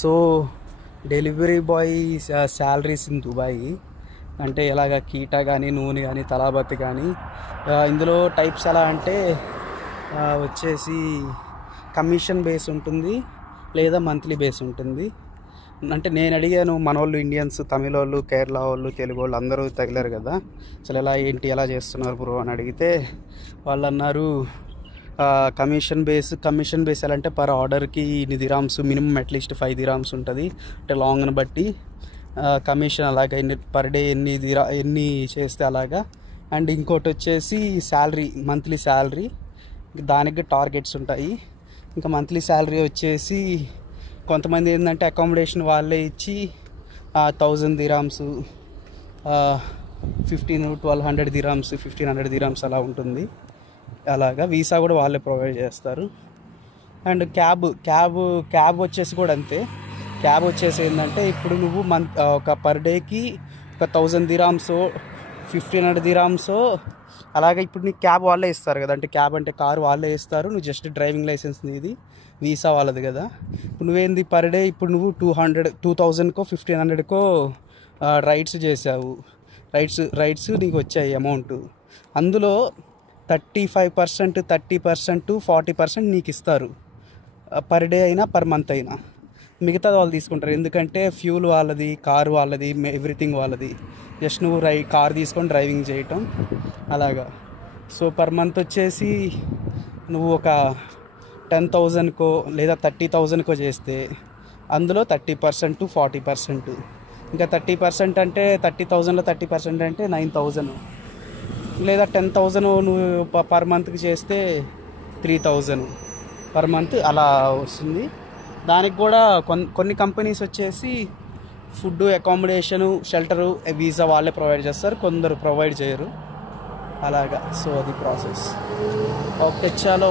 So delivery boy salaries in Dubai అంటే ఎలాగ కీటా కానీ నూనె కానీ తలాబత్తి కానీ ఇందులో టైప్స్ ఎలా అంటే వచ్చేసి కమిషన్ బేస్ ఉంటుంది లేదా మంత్లీ బేస్ ఉంటుంది. అంటే నేను అడిగాను, మన వాళ్ళు ఇండియన్స్, తమిళ వాళ్ళు, కేరళ వాళ్ళు, తెలుగు వాళ్ళు అందరూ తగిలారు కదా, అసలు ఎలా చేస్తున్నారు బ్రో అని అడిగితే వాళ్ళు అన్నారు కమిషన్ బేస్ ఎలా అంటే పర్ ఆర్డర్కి ఇన్ని దిరామ్స్, మినిమం అట్లీస్ట్ 5 దిరామ్స్ ఉంటుంది. అంటే లాంగ్ని బట్టి కమిషన్ అలాగా పర్ డే ఎన్ని చేస్తే అలాగా. అండ్ ఇంకోటి వచ్చేసి శాలరీ, మంత్లీ శాలరీ, దానికి టార్గెట్స్ ఉంటాయి. ఇంకా మంత్లీ శాలరీ వచ్చేసి కొంతమంది ఏంటంటే అకామిడేషన్ వాళ్ళే ఇచ్చి 1000 దిరామ్స్, 1200 దిరామ్స్, 1500 దిరామ్స్ అలా ఉంటుంది. అలాగా వీసా కూడా వాళ్ళే ప్రొవైడ్ చేస్తారు. అండ్ క్యాబ్ వచ్చేసి కూడా అంతే. క్యాబ్ వచ్చేసి ఏంటంటే ఇప్పుడు నువ్వు ఒక పర్ డేకి ఒక 1000 దిరామ్స్, 1500 దిరామ్స్ అలాగే ఇప్పుడు నీకు క్యాబ్ వాళ్ళే ఇస్తారు కదా. అంటే క్యాబ్ అంటే కారు వాళ్ళే ఇస్తారు, నువ్వు జస్ట్ డ్రైవింగ్ లైసెన్స్ నీది, వీసా వాళ్ళది కదా. ఇప్పుడు నువ్వేంది పర్ డే ఇప్పుడు నువ్వు 2000కో 1500కో రైడ్స్ చేసావు, రైడ్స్ నీకు వచ్చాయి అమౌంట్. అందులో 35%, 30%, 40% నీకు ఇస్తారు పర్ డే అయినా పర్ మంత్ అయినా. మిగతాది వాళ్ళు తీసుకుంటారు, ఎందుకంటే ఫ్యూల్ వాళ్ళది, కారు వాళ్ళది, ఎవ్రీథింగ్ వాళ్ళది. జస్ట్ నువ్వు కార్ తీసుకొని డ్రైవింగ్ చేయటం అలాగా. సో పర్ మంత్ వచ్చేసి నువ్వు ఒక 10,000కో లేదా 30,000కో చేస్తే అందులో 30%, 40%. ఇంకా 30% అంటే 30,000లో 30% అంటే 9,000. లేదా 10,000 నువ్వు పర్ మంత్కి చేస్తే 3,000 పర్ మంత్ అలా వస్తుంది. దానికి కూడా కొన్ని కంపెనీస్ వచ్చేసి ఫుడ్, అకామిడేషను, షెల్టరు, వీసా వాళ్ళే ప్రొవైడ్ చేస్తారు, కొందరు ప్రొవైడ్ చేయరు అలాగా. సో అది ప్రాసెస్. ఓకే, చలో.